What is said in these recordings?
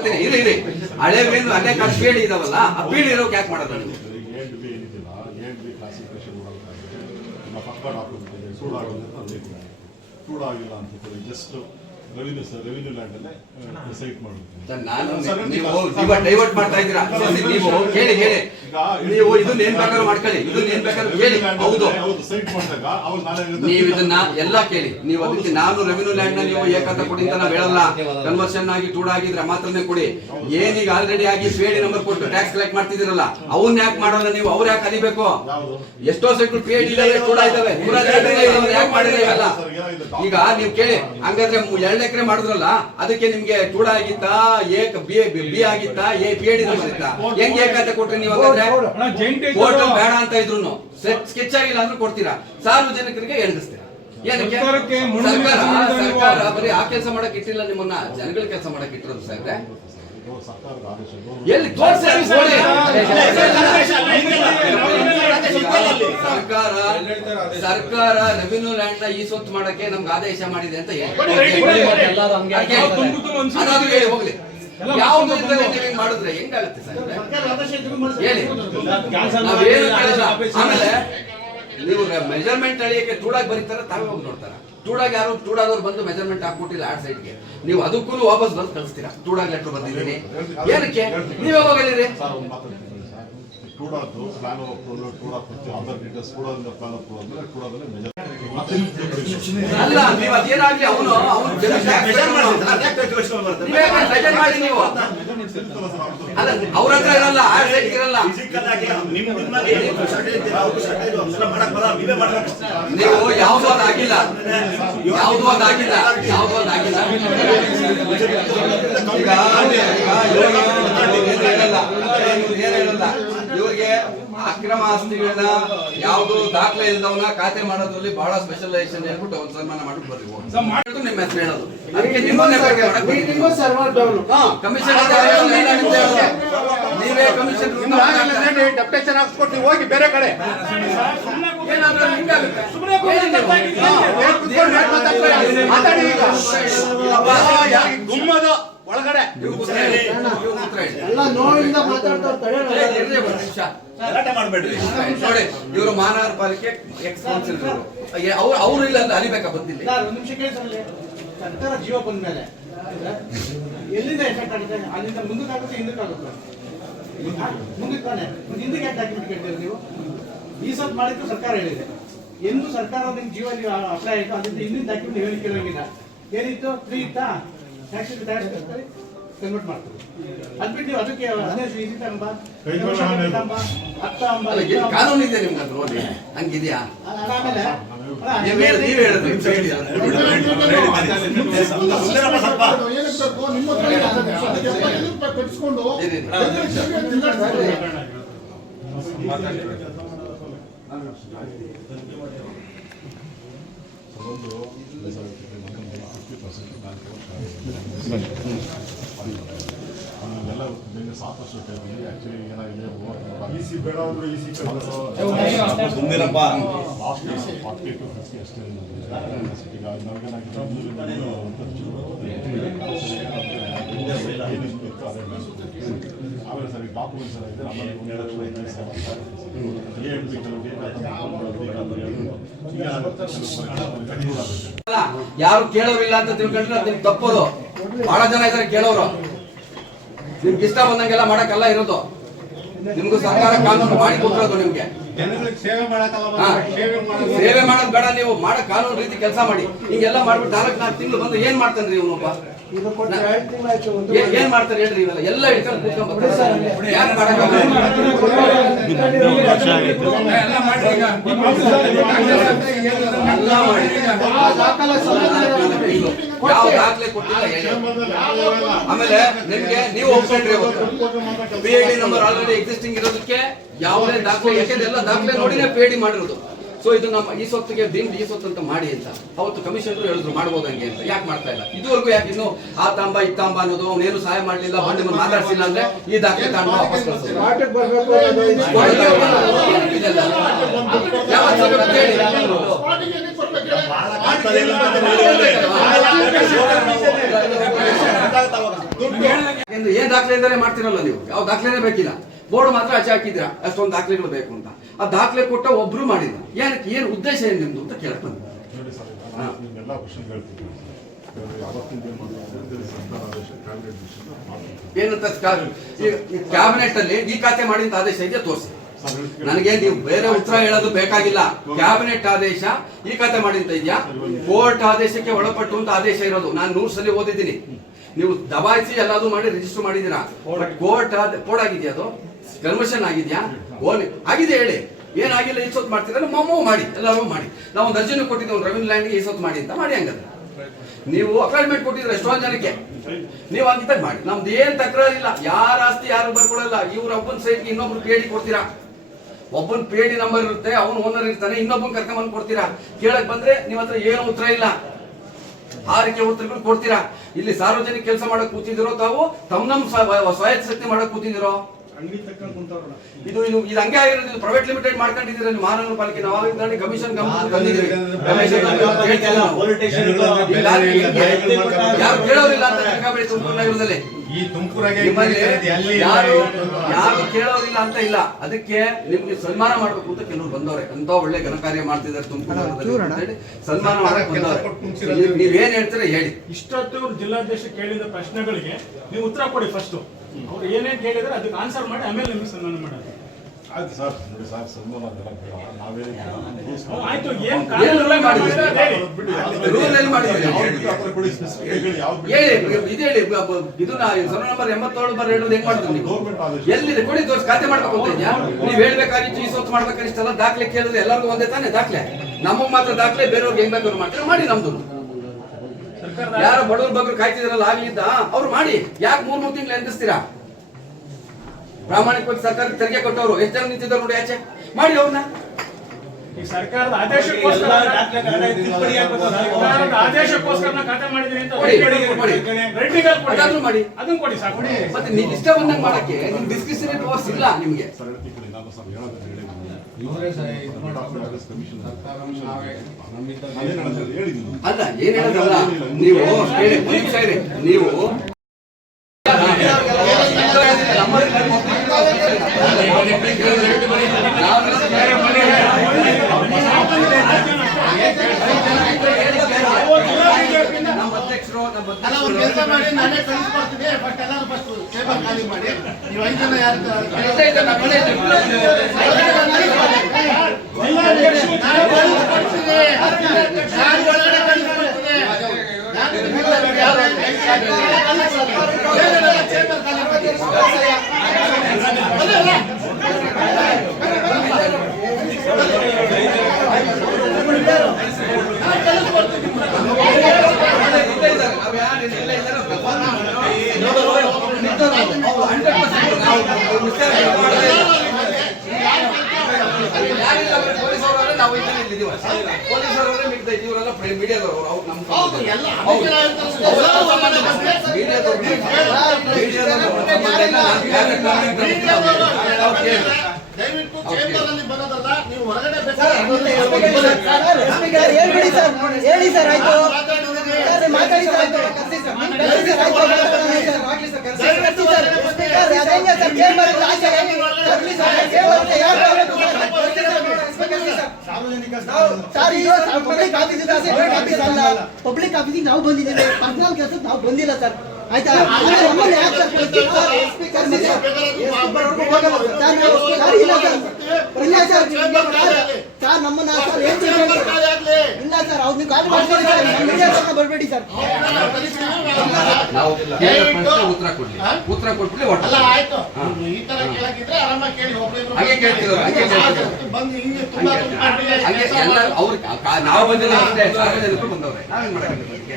ಮಾಡ್ಕೊತೀನಿ. ಇರಿ ಹಳೆ ಮೇನು ಹಳೆ ಕಾಲ ಪೇಡಿ ಇದಾವಲ್ಲ, ಆ ಪೇಡಿ ಇರೋಕೆ ಯಾಕೆ ಮಾಡೋದು ನೀವು? ಆಗಿಲ್ಲ ಅಂತ ಜಸ್ಟ್ ರೆವಿನ್ಯೂ ಲ್ಯಾಂಡ್ ಅಲ್ಲೇ ಡಿಸೈಡ್ ಮಾಡುತ್ತೆ. ನಾನು ನೀವು ಡೈವರ್ಟ್ ಮಾಡ್ತಾ ಇದ್ದೀರಾ. ನೀವು ಕೇಳಿ ನೀವು ಇದನ್ನ ಏನ್ ಬೇಕಾದ್ರೂ ಮಾಡ್ಕೊಳ್ಳಿ, ಇದನ್ನ ಏನ್ ಬೇಕಾದ್ರೂ ಕೇಳಿ. ಹೌದು, ನೀವು ಇದನ್ನ ಎಲ್ಲ ಕೇಳಿ. ನೀವು ಅದಕ್ಕೆ ನಾನು ರೆವಿನ್ಯೂ ಲ್ಯಾಂಡ್ ನ ನೀವು ಏಕತ ಕೊಡಿ ಅಂತ ನಾವು ಹೇಳಲ್ಲ. ಕನ್ವರ್ಷನ್ ಆಗಿ ಟೂಡ್ ಆಗಿದ್ರೆ ಮಾತ್ರನೇ ಕೊಡಿ. ಏನೀಗ ಆಲ್ರೆಡಿ ಆಗಿ ಪೇಡಿ ನಂಬರ್ ಕೊಟ್ಟು ಟ್ಯಾಕ್ಸ್ ಕಲೆಕ್ಟ್ ಮಾಡ್ತಿದ್ದೀರಲ್ಲ, ಅವನ್ನ ಯಾಕೆ ಮಾಡಲ್ಲ ನೀವು? ಅವ್ರು ಯಾಕೆ ಕಲಿಬೇಕು? ಎಷ್ಟೋ ಸೈಕಲ್ ಪೇಡಿ ಇದಾವೆ, ಟೂಡ ಇದಾವೆ, ಯಾಕೆ ಮಾಡಿಲ್ಲ? ಈಗ ನೀವು ಕೇಳಿ. ಹಂಗಾದ್ರೆ 2 ಎಕರೆ ಮಾಡಿದ್ರಲ್ಲ, ಅದಕ್ಕೆ ನಿಮ್ಗೆ ಟೂಡ ಆಗಿತ್ತಾ, ಬಿ ಆಗಿತ್ತಾ, ಪೇಡಿ ಹೆಂಗ್ ಏಕತೆ ಕೊಟ್ರಿ ನೀವು? ಹೋಟೆಲ್ ಬೇಡ ಅಂತ ಇದ್ರು ಸ್ಕೆಚ್ ಆಗಿಲ್ಲ ಅಂದ್ರೆ ಕೊಡ್ತೀರಾ, ಸಾರ್ವಜನಿಕರಿಗೆ ಎಣಗಿಸ್ತೀರಾ. ಏನಕ್ಕೆ? ಸರ್ಕಾರ ಬರೀ ಆ ಕೆಲಸ ಮಾಡಕ್ ಇಟ್ಟಿಲ್ಲ ನಿಮ್ಮನ್ನ, ಜನಗಳ ಕೆಲಸ ಮಾಡಕ್ ಇಟ್ಟಿರೋದು ಸಾಹೇಬ್ರೆ. ಎಲ್ಲಿ ಸರ್ಕಾರ ರೆವಿನ್ಯೂ ಲ್ಯಾಂಡ್ ನ ಈ ಸ್ವತ್ತು ಮಾಡಕ್ಕೆ ನಮ್ಗೆ ಆದೇಶ ಮಾಡಿದೆ ಅಂತ ಹೋಗ್ಲಿ. ಯಾವ್ದು ಮಾಡಿದ್ರೆ ಹೆಂಗಾಗುತ್ತೆ ಸರ್? ಹೇಳಿ. ನಾವೇನು ಕೇಳಿಲ್ಲ. ಆಮೇಲೆ ನೀವು ಮೆಜರ್ಮೆಂಟ್ ಅಳಿಯಕ್ಕೆ ಟೂಡಾಗಿ ಬರೀತಾರ, ತಾವೇ ಹೋಗಿ ನೋಡ್ತಾರ. ಟೂಡಾಗಿ ಯಾರು ಟೂಡಾದವ್ರು ಬಂದು ಮೆಜರ್ಮೆಂಟ್ ಹಾಕ್ಬಿಟ್ಟಿಲ್ಲ ಆ ಸೈಡ್ಗೆ, ನೀವು ಅದಕ್ಕೂ ವಾಪಸ್ ಬಂದು ಕಳಿಸ್ತೀರಾ. ಟೂಡಾಗಿ ಲೆಟರ್ ಬಂದಿದ್ದೀನಿ ಏನಕ್ಕೆ? ನೀವ್ ಯಾವಾಗ ಹೇಳಿರಿ? ಅಲ್ಲ, ನೀವು ಅದೇನಾಗ್ಲಿ ಅವನು ಮಾಡಿ ನೀವು ಅಲ್ಲ, ಅವ್ರ ಹತ್ರ ಇರಲ್ಲ, ಆ ಸೈಡ್ ಇರಲ್ಲ. ನೀವು ಯಾವ್ದು ಅದಾಗಿಲ್ಲ, ಯಾವ್ದು ಅದಾಗಿಲ್ಲ, ಯಾವ್ದು ಅದಾಗಿಲ್ಲ. ಈಗ ಏನು ಹೇಳಲ್ಲ, ಇವ್ರಿಗೆ ಅಕ್ರಮ ಆಸ್ತಿಗಳನ್ನ ಯಾವ್ದು ದಾಖಲೆ ಇಲ್ದವನ್ನ ಖಾತೆ ಮಾಡೋದ್ರಲ್ಲಿ ಬಹಳ ಸ್ಪೆಷಲೈಸೇಷನ್ ಹೇಳ್ಬಿಟ್ಟು ಅವ್ರು ಸನ್ಮಾನ ಮಾಡ್ಬಿಟ್ಟು ಬರ್ರಿ. ನಿಮ್ಮ ಹೆಸರು ಹೇಳೋದು ಅದಕ್ಕೆ ಕಮಿಷನ್ ನೀವೇ ಕಮಿಷನ್ ಡೆಪ್ಟೇಷನ್ ಹಾಕ್ಸ್ಕೊಟ್ಟು ಹೋಗಿ ಬೇರೆ ಕಡೆ ಗುಮ್ಮದ ಒಳಗಡೆ ಎಲ್ಲ ನೋವಿಂದ ಮಾತಾಡ್ತಾರೆ. ಮಾಡ್ಬೇಡ್ರಿ ನೋಡಿ, ಇವರು ಮಾನವರ ಪಾಲಿಕೆ ಎಕ್ಸ್ ಕೌನ್ಸಿಲ್ ಅವ್ರು ಇಲ್ಲ ಅಂತ ಅಲಿಬೇಕಾ? ಬಂದಿಲ್ಲ. ಒಂದು ನಿಮಿಷ ಕೇಳಿ. ಸರ್ಕಾರ ಜೀವ ಬಂದ ಮೇಲೆ ಎಲ್ಲಿಂದ ಎಫೆಕ್ಟ್ ಆಗುತ್ತೆ? ಅಲ್ಲಿಂದ ಮುಂದಕ್ಕಾಗುತ್ತೆ, ಹಿಂದಕ್ಕಾಗುತ್ತೆ? ಮುಂದಕ್ಕೆ ತಾನೆ. ಹಿಂದಕ್ಕೆ ಯಾಕೆ ಡಾಕ್ಯುಮೆಂಟ್ ಕೇಳ್ತೀರಿ ನೀವು? ಈ ಸ್ವಲ್ಪ ಮಾಡಿದ್ದು ಸರ್ಕಾರ ಹೇಳಿದೆ. ಎಂದು ಸರ್ಕಾರ ನಿಮ್ಗೆ ಜೀವ ಅಪ್ಲೈ ಆಯಿತು, ಅದರಿಂದ ಹಿಂದಿನ ಡಾಕ್ಯುಮೆಂಟ್ ಹೇಳಿ ಕೇಳೋಂಗಿಲ್ಲ. ಏನಿತ್ತು? 3 ಇತ್ತಾ? ಟ್ಯಾಕ್ಸ್ ಕನ್ವರ್ಟ್ ಮಾಡ್ತಾರೆ. ಅದ್ಬಿಟ್ಟು ನೀವು ಅದಕ್ಕೆ 15 ಅಂಬ 10 ಅಂಬ ಕಾನೂನು ಇದೆ ನಿಮ್ಗೆ ಅದು ನೋಡಿ ಹಂಗಿದ್ಯಾ? ಆಮೇಲೆ ಎಲ್ಲ ಸಾಕಷ್ಟು ಆಕ್ಚುಲಿ ಏನಾಗಿದೆ ಇಸಿ ಬೇಡ ಅಂದ್ರೆ ಇಸಿ ಸುಂದರಪ್ಪ ಅಷ್ಟೇ ಆಮೇಲೆ ಸರಿ ಡಾಕ್ಯುಮೆಂಟ್ಸ್ ಎಲ್ಲ ಇದೆ. ಆಮೇಲೆ 1 ಲಕ್ಷ ಯಾರು ಕೇಳೋರಿಲ್ಲ ಅಂತ ತಿಳ್ಕೊಂಡ್ರೆ ಅದು ನಿಮ್ಗೆ ತಪ್ಪೋದು. ಬಹಳ ಜನ ಇದಾರೆ ಕೇಳೋರು. ನಿಮ್ಗೆ ಇಷ್ಟ ಬಂದಂಗೆಲ್ಲ ಮಾಡಕ್ಕೆಲ್ಲ ಇರೋದು. ನಿಮ್ಗೂ ಸರ್ಕಾರ ಕಾನೂನು ಮಾಡಿ ಕೊಟ್ಟಿರೋದು ನಿಮ್ಗೆ. ಸೇವೆ ಮಾಡೋದು ಬೇಡ, ನೀವು ಮಾಡೋ ಕಾನೂನು ರೀತಿ ಕೆಲಸ ಮಾಡಿ. ಹಿಂಗೆಲ್ಲ ಮಾಡ್ಬಿಟ್ಟು 4 ತಿಂಗಳು ಬಂದು ಏನ್ ಮಾಡ್ತಾನ್ರಿ ಇವನೊಬ್ಬ? ಏನ್ ಮಾಡ್ತಾರೆ ಹೇಳ್ರಿ? ಇವೆಲ್ಲ ಎಲ್ಲ ಹಿಡ್ಕೊಂಡು ಕೂತ್ಕೊಂಡ್ ಯಾರು ಯಾವ ದಾಖಲೆ ಕೊಟ್ಟಿಲ್ಲ. ಆಮೇಲೆ ನಿಮ್ಗೆ ನೀವು ಒಪ್ಕೊಂಡ್ರಿ PID ನಂಬರ್ ಆಲ್ರೆಡಿ ಎಕ್ಸಿಸ್ಟಿಂಗ್ ಇರೋದಕ್ಕೆ ಯಾವುದೇ ದಾಖಲೆ, ಯಾಕೆಂದ್ರೆ ಎಲ್ಲ ದಾಖಲೆ ನೋಡಿನೇ PID ಮಾಡಿರೋದು. ಸೊ ಇದು ನಮ್ಮ ಈ ಸ್ವತ್ತಿಗೆ ಡೀಮ್ಡ್ ಈ ಸ್ವತ್ತು ಅಂತ ಮಾಡಿ ಅಂತ ಅವತ್ತು ಕಮಿಷನರ್ ಹೇಳಿದ್ರು ಮಾಡ್ಬೋದಂಗೆ ಅಂತ. ಯಾಕೆ ಮಾಡ್ತಾ ಇಲ್ಲ ಇದುವರೆಗೂ? ಯಾಕೆ ಇನ್ನು ಆ ತಾಂಬ ಇತ್ತಾಂಬ ಅನ್ನೋದು ಅವನೇನು ಸಹಾಯ ಮಾಡ್ಲಿಲ್ಲ, ಬಂದು ಮಾತಾಡ್ಸಿಲ್ಲ ಅಂದ್ರೆ ಈ ದಾಖಲೆ ತಗೊಂಡು ವಾಪಸ್ ಕಳಿಸೋದು. ಎಂದು ಏನ್ ದಾಖಲೆ ಇದ್ದಾರೆ ಮಾಡ್ತಿರಲ್ಲ ನೀವು, ಯಾವ ದಾಖಲೆನೇ ಬೇಕಿಲ್ಲ, ಬೋರ್ಡ್ ಮಾತ್ರ ಆಚೆ ಹಾಕಿದ್ರ ಅಷ್ಟೊಂದು ದಾಖಲೆಗಳು ಬೇಕು ಅಂತ. ಆ ದಾಖಲೆ ಕೊಟ್ಟ ಒಬ್ರು ಮಾಡಿಲ್ಲ, ಏನಕ್ಕೆ, ಏನ್ ಉದ್ದೇಶ ಏನ್ ನಿಮ್ದು ಅಂತ ಕೇಳಕ್ ಬಂದ. ನೋಡಿ ಸರ್, ನಾನು ನಿಮ್ಗೆಲ್ಲ ಕ್ವಶನ್ ಹೇಳ್ತೀನಿ. ಯಾವತ್ತಿಂದ ಏನು ಮಾಡ್ತಾರೆ ಸರ್ಕಾರ ಆದೇಶ ಕ್ಯಾಬಿನೆಟ್ ಡಿಸಿಷನ್ ಮಾಡ್ತೀನಿ. ಏನಂತ ಕ್ಯಾಬಿನೆಟ್ ಅಲ್ಲಿ ಈ ಖಾತೆ ಮಾಡಿದ ಆದೇಶ ಇದೆಯಾ ತೋರಿಸಿ ನನಗೆ. ನೀವು ಬೇರೆ ಉತ್ತರ ಹೇಳೋದು ಬೇಕಾಗಿಲ್ಲ. ಕ್ಯಾಬಿನೆಟ್ ಆದೇಶ ಈ ಖಾತೆ ಮಾಡಿಂತ ಇದೆಯಾ, ಕೋರ್ಟ್ ಆದೇಶಕ್ಕೆ ಒಳಪಟ್ಟು ಅಂತ ಆದೇಶ ಇರೋದು. ನಾನು 100 ಸಲ ಓದಿದ್ದೀನಿ. ನೀವು ದಬಾಯಿಸಿ ಎಲ್ಲಾದ್ರು ಮಾಡಿ ರಿಜಿಸ್ಟರ್ ಮಾಡಿದೀರಾ. ಕೋರ್ಟ್ ಆಗಿದೆಯಾ, ಅದು ಕನ್ವರ್ಷನ್ ಆಗಿದ್ಯಾ, ಆಗಿದೆ ಹೇಳಿ. ಏನಾಗಿಲ್ಲ ಈಸೊತ್ತು ಮಾಡ್ತೀರಾ, ಮಮ್ಮೂ ಮಾಡಿ, ಎಲ್ಲರೂ ಮಾಡಿ. ನಾವು ಒಂದು ಅರ್ಜಿನೂ ಕೊಟ್ಟಿದ್ದೆ, ಒಂದು ರೆವಿನ್ಯೂ ಲ್ಯಾಂಡ್ಗೆ ಈಸೊತ್ತು ಮಾಡಿ ಅಂತ ಮಾಡಿ. ಹಂಗಂದ್ರೆ ನೀವು ಅಪಾಯಿಂಟ್ಮೆಂಟ್ ಕೊಟ್ಟಿದ್ರೆ ಎಷ್ಟೊಂದು ಜನಕ್ಕೆ, ನೀವು ಹಂಗಿದ್ದಾಗ ಮಾಡಿ. ನಮ್ದು ಏನ್ ತಕರಾರಿಲ್ಲ. ಯಾರ ಆಸ್ತಿ ಯಾರು ಬರ್ಕೊಡಲ್ಲ. ಇವ್ರ ಒಬ್ಬನ ಸೈಟ್ಗೆ ಇನ್ನೊಬ್ರು ಪೇಡಿ ಕೊಡ್ತೀರಾ, ಒಬ್ಬನ್ ಪೇಡಿ ನಂಬರ್ ಇರುತ್ತೆ, ಅವನು ಓನರ್ ಇರ್ತಾನೆ, ಇನ್ನೊಬ್ಬನ್ ಕರ್ಕೊಂಡ್ ಕೊಡ್ತೀರಾ. ಕೇಳಕ್ ಬಂದ್ರೆ ನಿಮ್ಮ ಹತ್ರ ಏನು ಉತ್ತರ ಇಲ್ಲ, ಆರಿಕೆ ಉತ್ತರಗಳು ಕೊಡ್ತೀರಾ. ಇಲ್ಲಿ ಸಾರ್ವಜನಿಕ ಕೆಲಸ ಮಾಡಕ್ ಕೂತಿದಿರೋ, ತಾವು ತಮ್ಮ ಸ್ವಾಯತ್ತ ಶಕ್ತಿ ಮಾಡಕ್ ಕೂತಿದಿರೋ. ಇದು ಹಂಗೆ ಆಗಿರೋದು. ಇದು ಪ್ರೈವೇಟ್ ಲಿಮಿಟೆಡ್ ಮಾಡ್ಕೊಂಡಿದ್ದೀರ ನೀವು. ಮಹಾನಗರ ಪಾಲಿಕೆ ನಾವು ಕಮಿಷನ್ ತಂದಿದ್ದೀವಿ. ಯಾರು ಕೇಳೋರಿಲ್ಲ ಅಂತ ತುಮಕೂರು ನಗರದಲ್ಲಿ ಯಾರು ಕೇಳೋರಿಲ್ಲ ಅಂತ ಇಲ್ಲ. ಅದಕ್ಕೆ ನಿಮ್ಗೆ ಸನ್ಮಾನ ಮಾಡ್ಬೇಕು ಅಂತ ಕೆಲವರು ಬಂದವ್ರೆ. ಅಂತ ಒಳ್ಳೆ ಘನಕಾರ್ಯ ಮಾಡ್ತಿದ್ದಾರೆ ತುಮಕೂರು ನಗರದಲ್ಲಿ, ಸನ್ಮಾನ ಮಾಡಕ್ ಬಂದವ್ರೆ. ನೀವೇನ್ ಹೇಳ್ತೀರಾ ಹೇಳಿ. ಇಷ್ಟೊತ್ತು ಜಿಲ್ಲಾಧ್ಯಕ್ಷ ಕೇಳಿದ ಪ್ರಶ್ನೆಗಳಿಗೆ ನೀವು ಉತ್ತರ ಕೊಡಿ. ಫಸ್ಟ್ ಅವ್ರು ಏನೇನ್ ಕೇಳಿದ್ರೆ ಅದಕ್ಕೆ ಆನ್ಸರ್ ಮಾಡಿ ಆಮೇಲೆ ನಿಮ್ಗೆ ಸನ್ಮಾನ ಮಾಡೋದು. ಆಯ್ತು ಸರ್. ನೋಡಿ ಸರ್, ಸನ್ಮಾನ ನಾವೇ ಆಯ್ತು. ಏನ್ ರೂಲ್ ಎಲ್ಲಿ ಮಾಡಿದ್ದೀರಿ ಹೇಳಿ. ಇದು ಹೇಳಿ. ಇದು ಸರ್ವ ನಂಬರ್ 87/2 ಹೆಂಗ್ ಮಾಡಿದ್ರು ನೀವು? ಎಲ್ಲಿದೆ ಕೊಡಿ, ತೋರಿಸಿ. ಖಾತೆ ಮಾಡ್ಬೇಕು ಅಂತ ಇದೆಯಾ? ನೀವ್ ಹೇಳ್ಬೇಕಾಗಿತ್ತು, ಈ ಸೊತ್ತು ಮಾಡ್ಬೇಕಾಗಿಷ್ಟೆಲ್ಲ ದಾಖಲೆ ಕೇಳಿದ್ರೆ ಎಲ್ಲರಿಗೂ ಒಂದೇ ತಾನೇ ದಾಖಲೆ. ನಮಗ್ ಮಾತ್ರ ದಾಖಲೆ, ಬೇರೆಯವ್ರಿಗೆ ಹೆಂಗ್ ಬೇಕಾದ್ರು ಮಾಡ್ತೀರಾ ಮಾಡಿ. ನಮ್ದು ಯಾರು ಬಡವ್ರ ಬಗ್ಗೆ ಕಾಯ್ತಿದ್ರಲ್ಲ ಆಗ್ಲಿದ್ದ ಅವ್ರು ಮಾಡಿ. ಯಾಕೆ 3 ತಿಂಗಳು ಎಂದಿಸ್ತೀರಾ? ಪ್ರಾಮಾಣಿಕವಾಗಿ ಸರ್ಕಾರಕ್ಕೆ ತೆರಿಗೆ ಕೊಟ್ಟವರು ಎಷ್ಟು ಜನ ನಿಂತಿದ್ದಾರೆ ನೋಡಿ ಆಚೆ. ಮಾಡಿ ಅವ್ರನ್ನ. ಈ ಸರ್ಕಾರದ ಆದೇಶಕ್ಕೋಸ್ಕರ ಖಾತೆ ಮಾಡಿದ್ರಿ ಅಂತ ಅದಾದ್ರೂ ಮಾಡಿ. ಅದನ್ನ ಕೊಡಿ ಸಾಕು. ಮತ್ತೆ ನೀವು ಇಷ್ಟ ಬಂದಂಗೆ ಮಾಡಕ್ಕೆ ನಿಮ್ಗೆ ಡಿಸ್ಕ್ರಿಷನರಿ ಪವರ್ಸ್ ಇಲ್ಲ ನಿಮ್ಗೆ. ಅಲ್ಲ ಏನ್ ಹೇಳೋದಲ್ಲ. ನೀವು ಹೇಳಿ, ನೀವು ನಮ್ಮ ಅಧ್ಯಕ್ಷರು ಕೆಲಸ ಮಾಡಿ ನಾನೇ ಕಳಿಸ್ಕೊಡ್ತೀನಿ. ಫಸ್ಟ್ ಎಲ್ಲರೂ ಫಸ್ಟ್ ಟೇಬಲ್ ಖಾಲಿ ಮಾಡಿ. ನೀವು 5 ಜನ ಯಾರು ನಾವು ಪೊಲೀಸರವರೇ ಮಿಗ್ತಾ ಇವರೆಲ್ಲ ಮೀಡಿಯಾದವರು. ಅವ್ರು ನಮ್ಮ ದಯವಿಟ್ಟು ಚೇಂಬರ್ ಅಲ್ಲಿ ಬರೋದಲ್ಲ, ನೀವು ಹೊರಗಡೆ ಹೇಳಿ ಸರ್. ಆಯ್ತು ಮಾತಾಡಿ ಸರ್. ಪಬ್ಲಿಕ್ ಆಫೀಸಿಗೆ ನಾವು ಬಂದಿದ್ದೇವೆ, ಪರ್ಸನಲ್ ಕೆಲಸಕ್ಕೆ ನಾವು ಬಂದಿಲ್ಲ ಸರ್. ಆಯ್ತಾ? ಸರ್ ನಮ್ಮನ್ನ ಇಲ್ಲ ಸರ್, ಅವ್ರು ನೀವು ಗಾಡಿ ಮಾಡ್ಕೊಳ್ಳಿ ಸರ್, ಬರಬೇಡಿ ಸರ್. ನಾವು ಉತ್ತರ ಕೊಡ್ಲಿ, ಉತ್ತರ ಕೊಟ್ಬಿಡಿ. ಅಲ್ಲ ಆಯ್ತು, ಈ ತರ ಕೇಳಕ್ಕಿದ್ರೆ ಆರಾಮಾಗಿ ಕೇಳಿ. ಹಾಗೆ ಕೇಳ್ತಿದ್ರು ಬಂದು ಹಿಂಗೆ ತುಂಬಾ ಹಂಗೆ ಎಲ್ಲ ಅವ್ರು ನಾವು ಬಂದಿಲ್ಲ ಅಷ್ಟೇ. ಸಾರ್ವಜನಿಕರು ಬಂದವ್ರೆ, ನಾವೇನ್ ಮಾಡಕ್ಕೆ.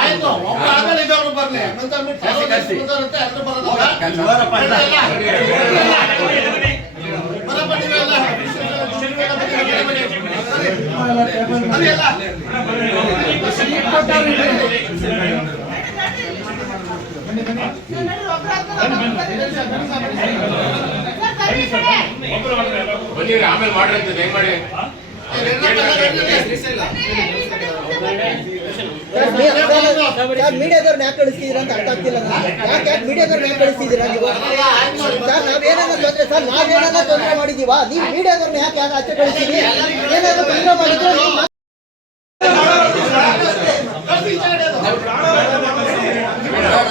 ಆಯ್ತು, ಒಬ್ಬ ಆಮೇಲೆ ಇದವ್ರು ಬರ್ಲಿ. ನಂತರ ಬರುತ್ತೆ, ಎಲ್ಲರೂ ಬರೋದಲ್ಲ. ಆಮೇಲೆ ಮಾಡ್ರಿ ಹೆಂಗ್ ಮಾಡಿ ಮೀಡಿಯಾದವ್ರನ್ನ ಯಾಕೆ ಕಳಿಸ್ತಿದ್ದೀರಾ ಅಂತ ಅರ್ಥ ಆಗ್ತಿಲ್ಲ ನನಗೆ. ಯಾಕೆ ಮೀಡಿಯಾದವ್ರನ್ನ ಯಾಕೆ ಕಳಿಸ್ತಿದ್ದೀರಾ ನೀವು? ಸರ್ ನಾವೇನಾದ್ರು ತೊಂದರೆ ಮಾಡಿದೀವಾ? ನೀವು ಮೀಡಿಯಾದವ್ರನ್ನ ಯಾಕೆ ಆಚೆ ಕಳಿಸ್ತೀರಿ? ಏನಾದ್ರು ತೊಂದರೆ ಮಾಡಿದ್ರೆ ನೀವು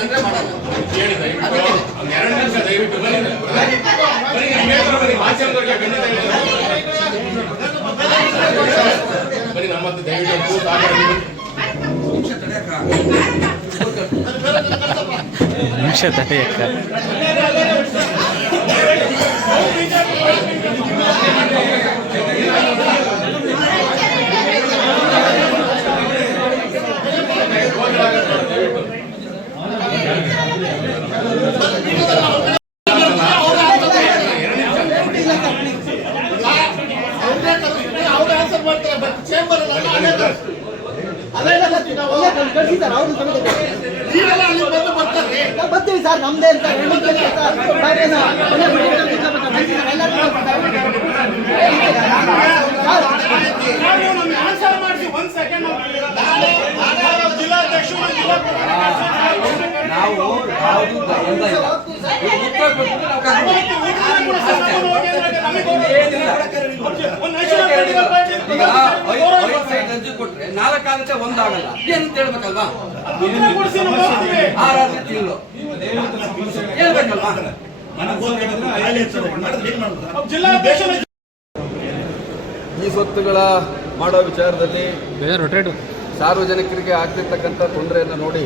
ಅಂದ್ರೆ ಮಾಡೋಣ. ಎರಡು ನಿಮಿಷ ದಯವಿಟ್ಟು ಬನ್ನಿ. ಬನ್ನಿ ನಮ್ಮದು ದಯವಿಟ್ಟು ನಿಮಿಷ ತಡೆಯಕ್ಕ ಅವ್ರು ಆನ್ಸರ್ ಮಾಡ್ತಾರೆ, ಬಟ್ ಚೇಂಬರ್ ಕಳಿಸಿದ್ದಾರೆ ಅವ್ರನ್ನ ಸಮೇತ ನೀವೆಲ್ಲ ಅಲ್ಲಿ ಬಂದು ಬರ್ತಾರೆ. ನಾವು ಬರ್ತೀವಿ ಸರ್, ನಮ್ದೇ ಅಂತ ಆನ್ಸರ್ ಮಾಡಿಸಿ 1 ಸೆಕೆಂಡ್ ನಾವು ಯಾವುದು ಎಲ್ಲ ಇಲ್ಲ. ಈ ಉತ್ತರ ಕೊಟ್ಬಿಟ್ಟು ನಾವು ಈಗ 5 ಸೈಡ್ ಅರ್ಜಿ ಕೊಟ್ರೆ 4 ಆಗುತ್ತೆ, 1 ಆಗಲ್ಲ. ಏನಂತ ಹೇಳ್ಬೇಕಲ್ವಾ? 6 ಆದ್ರೆ ತಿಂಗಳು ಹೇಳ್ಬೇಕಲ್ವಾ? ಈ ಸ್ವತ್ತುಗಳ ಮಾಡೋ ವಿಚಾರದಲ್ಲಿ ಸಾರ್ವಜನಿಕರಿಗೆ ಆಗ್ತಿರ್ತಕ್ಕಂಥ ತೊಂದರೆಯನ್ನು ನೋಡಿ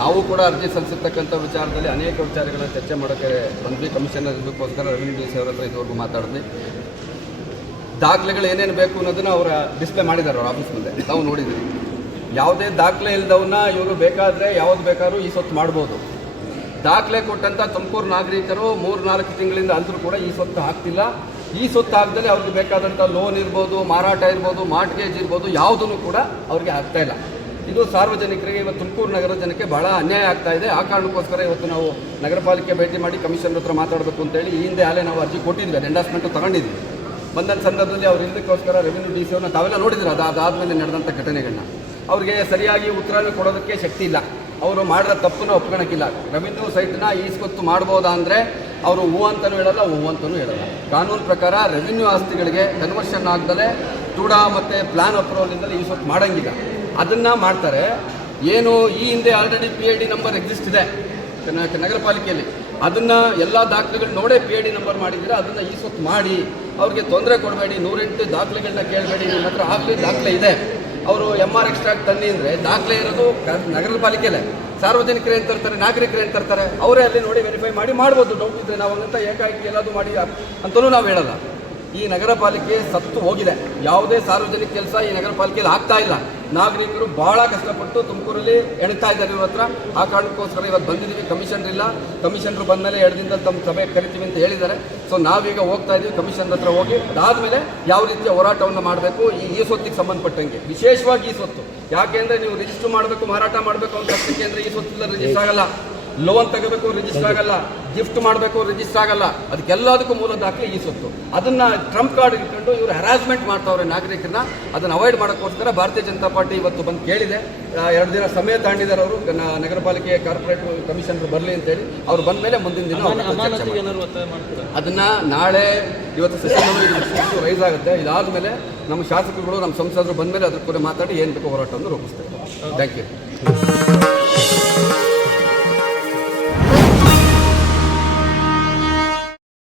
ನಾವು ಕೂಡ ಅರ್ಜಿ ಸಲ್ಲಿಸಿರ್ತಕ್ಕಂಥ ವಿಚಾರದಲ್ಲಿ ಅನೇಕ ವಿಚಾರಗಳನ್ನು ಚರ್ಚೆ ಮಾಡೋಕ್ಕೆ ಬಂದ್ವಿ. ಕಮಿಷನರ್ ಇದಕ್ಕೋಸ್ಕರ ರೆವಿನ್ಯೂ ಡಿ ಸಿ ಅವರ ಹತ್ರ ಇದುವರೆಗೂ ಮಾತಾಡಿದ್ವಿ. ದಾಖಲೆಗಳು ಏನೇನು ಬೇಕು ಅನ್ನೋದನ್ನು ಅವರ ಡಿಸ್ಪ್ಲೇ ಮಾಡಿದ್ದಾರೆ ಅವ್ರ ಆಫೀಸ್ ಮುಂದೆ, ನಾವು ನೋಡಿದ್ವಿ. ಯಾವುದೇ ದಾಖಲೆ ಇಲ್ಲದವನ್ನ ಇವರು ಬೇಕಾದರೆ ಯಾವುದು ಬೇಕಾದ್ರೂ ಈ ಸ್ವತ್ತು ಮಾಡ್ಬೋದು. ದಾಖಲೆ ಕೊಟ್ಟಂಥ ತುಮಕೂರು ನಾಗರಿಕರು 3-4 ತಿಂಗಳಿಂದ ಅಂದರೂ ಕೂಡ ಈ ಸ್ವತ್ತು ಆಗ್ತಿಲ್ಲ. ಈ ಸ್ವತ್ತು ಆಗದಲ್ಲಿ ಅವ್ರಿಗೆ ಬೇಕಾದಂಥ ಲೋನ್ ಇರ್ಬೋದು, ಮಾರಾಟ ಇರ್ಬೋದು, ಮಾರ್ಟ್ಗೇಜ್ ಇರ್ಬೋದು, ಯಾವುದೂ ಕೂಡ ಅವ್ರಿಗೆ ಆಗ್ತಾ ಇಲ್ಲ. ಇದು ಸಾರ್ವಜನಿಕರಿಗೆ ಇವತ್ತು ತುಮಕೂರು ನಗರದ ಜನಕ್ಕೆ ಬಹಳ ಅನ್ಯಾಯ ಆಗ್ತಾ ಇದೆ. ಆ ಕಾರಣಕ್ಕೋಸ್ಕರ ಇವತ್ತು ನಾವು ನಗರ ಪಾಲಿಕೆ ಭೇಟಿ ಮಾಡಿ ಕಮಿಷನರ್ ಹತ್ರ ಮಾತಾಡಬೇಕು ಅಂತೇಳಿ ಈ ಹಿಂದೆ ಅಲ್ಲೇ ನಾವು ಅರ್ಜಿ ಕೊಟ್ಟಿದ್ವಿ, ಎಂಡಾಸ್ಮೆಂಟು ತಗೊಂಡಿದ್ವಿ. ಬಂದ ಸಂದರ್ಭದಲ್ಲಿ ಅವ್ರು ಇದಕ್ಕೋಸ್ಕರ ರೆವಿನ್ಯೂ ಡಿ ಸಿ ಅವ್ರನ್ನ ತಾವೆಲ್ಲ ನೋಡಿದ್ರು ಅದಾದಮೇಲೆ ನಡೆದಂಥ ಘಟನೆಗಳನ್ನ. ಅವ್ರಿಗೆ ಸರಿಯಾಗಿ ಉತ್ತರವನ್ನು ಕೊಡೋದಕ್ಕೆ ಶಕ್ತಿ ಇಲ್ಲ. ಅವರು ಮಾಡಿದ ತಪ್ಪನ್ನು ಒಪ್ಕೊಳಕ್ಕಿಲ್ಲ. ರೆವಿನ್ಯೂ ಸೈಟ್ನ ಈ ಸ್ವತ್ತು ಮಾಡ್ಬೋದಾ ಅಂದರೆ ಅವರು ಹೂ ಅಂತಲೂ ಹೇಳಲ್ಲ, ಹೂ ಅಂತಲೂ ಹೇಳಲ್ಲ. ಕಾನೂನು ಪ್ರಕಾರ ರೆವಿನ್ಯೂ ಆಸ್ತಿಗಳಿಗೆ ಕನ್ವರ್ಷನ್ ಆಗದಲ್ಲೇ ಟೂಡಾ ಮತ್ತು ಪ್ಲಾನ್ ಅಪ್ರೂವಲಿಂದಲೇ ಈ ಸ್ವತ್ತು ಮಾಡೋಂಗಿಲ್ಲ. ಅದನ್ನು ಮಾಡ್ತಾರೆ. ಏನು ಈ ಹಿಂದೆ ಆಲ್ರೆಡಿ PID ನಂಬರ್ ಎಕ್ಸಿಸ್ಟ್ ಇದೆ ನಗರ ಪಾಲಿಕೆಯಲ್ಲಿ, ಅದನ್ನು ಎಲ್ಲ ದಾಖಲೆಗಳು ನೋಡೇ PID ನಂಬರ್ ಮಾಡಿದ್ದೀರಾ, ಅದನ್ನು ಈ ಸ್ವತ್ತು ಮಾಡಿ ಅವ್ರಿಗೆ ತೊಂದರೆ ಕೊಡಬೇಡಿ. 108 ದಾಖಲೆಗಳನ್ನ ಕೇಳಬೇಡಿ, ನಿಮ್ಮ ಹತ್ರ ಆಗಲಿ ದಾಖಲೆ ಇದೆ. ಅವರು MR ಎಕ್ಸ್ಟ್ರಾಕ್ಟ್ ತನ್ನಿ ಅಂದರೆ ದಾಖಲೆ ಇರೋದು ನಗರ ಪಾಲಿಕೆಯಲ್ಲೇ. ಸಾರ್ವಜನಿಕರು ಏನು ತರ್ತಾರೆ, ನಾಗರಿಕರು ಏನು ತರ್ತಾರೆ, ಅವರೇ ಅಲ್ಲಿ ನೋಡಿ ವೆರಿಫೈ ಮಾಡಿ ಮಾಡ್ಬೋದು. ಡೌಟ್ ಇದ್ದರೆ ನಾವು ಹಂಗಂತ ಏಕಾಏಕಿ ಎಲ್ಲದೂ ಮಾಡಿ ಅಂತಲೂ ನಾವು ಹೇಳಲ್ಲ. ಈ ನಗರ ಪಾಲಿಕೆ ಸತ್ತು ಹೋಗಿದೆ. ಯಾವುದೇ ಸಾರ್ವಜನಿಕ ಕೆಲಸ ಈ ನಗರ ಪಾಲಿಕೆಯಲ್ಲಿ ಆಗ್ತಾ ಇಲ್ಲ. ನಾಗರಿಕರು ಭಾಳ ಕಷ್ಟಪಟ್ಟು ತುಮಕೂರಲ್ಲಿ ಎಣಿತಾ ಇದ್ದಾರೆ ಇವ್ರ ಹತ್ರ. ಆ ಕಾರಣಕ್ಕೋಸ್ಕರ ಇವತ್ತು ಬಂದಿದ್ದೀವಿ. ಕಮಿಷನರ್ ಇಲ್ಲ, ಕಮಿಷನರ್ ಬಂದಮೇಲೆ 2 ದಿನದಲ್ಲಿ ತಮ್ಮ ಸಭೆ ಕರಿತೀವಿ ಅಂತ ಹೇಳಿದ್ದಾರೆ. ಸೊ ನಾವೀಗ ಹೋಗ್ತಾ ಇದ್ದೀವಿ ಕಮಿಷನರ್ ಹತ್ರ. ಹೋಗಿ ಅದಾದಮೇಲೆ ಯಾವ ರೀತಿಯ ಹೋರಾಟವನ್ನು ಮಾಡಬೇಕು ಈ ಸ್ವತ್ತಿಗೆ ಸಂಬಂಧಪಟ್ಟಂಗೆ, ವಿಶೇಷವಾಗಿ ಈ ಸ್ವತ್ತು. ಯಾಕೆಂದರೆ ನೀವು ರಿಜಿಸ್ಟರ್ ಮಾಡಬೇಕು, ಮಾರಾಟ ಮಾಡಬೇಕು ಅಂತ ಅಂದರೆ ಈ ಸ್ವತ್ತಿಲ್ಲ ರಿಜಿಸ್ಟರ್ ಆಗಲ್ಲ. ಲೋನ್ ತೆಗಬೇಕು, ರಿಜಿಸ್ಟರ್ ಆಗಲ್ಲ. ಗಿಫ್ಟ್ ಮಾಡಬೇಕು, ರಿಜಿಸ್ಟರ್ ಆಗಲ್ಲ. ಅದಕ್ಕೆಲ್ಲದಕ್ಕೂ ಮೂಲ ದಾಖಲೆ ಈ ಸ್ವತ್ತು. ಅದನ್ನು ಟ್ರಂಪ್ ಕಾರ್ಡ್ ಇಟ್ಕೊಂಡು ಇವರು ಹ್ಯಾರಾಸ್ಮೆಂಟ್ ಮಾಡ್ತಾವ್ರೆ ನಾಗರಿಕರನ್ನ. ಅದನ್ನು ಅವಾಯ್ಡ್ ಮಾಡೋಕ್ಕೋಸ್ಕರ ಭಾರತೀಯ ಜನತಾ ಪಾರ್ಟಿ ಇವತ್ತು ಬಂದು ಕೇಳಿದೆ. 2 ದಿನ ಸಮಯ ತಗೊಂಡಿದ್ದಾರೆ ಅವರು. ನಗರ ಪಾಲಿಕೆ ಕಾರ್ಪೊರೇಟ್ ಕಮಿಷನರ್ ಬರಲಿ ಅಂತೇಳಿ. ಅವ್ರು ಬಂದ ಮೇಲೆ ಮುಂದಿನ ದಿನ ಅದನ್ನು ನಾಳೆ ಇವತ್ತು ಸೆಷನ್ ರೈಸ್ ಆಗುತ್ತೆ. ಇದಾದಮೇಲೆ ನಮ್ಮ ಶಾಸಕರುಗಳು, ನಮ್ಮ ಸಂಸದರು ಬಂದ ಮೇಲೆ ಅದ್ರ ಕೂಡ ಮಾತಾಡಿ ಏನು ಬೇಕೋ ಹೋರಾಟವನ್ನು ರೂಪಿಸ್ತೇವೆ. Thank you.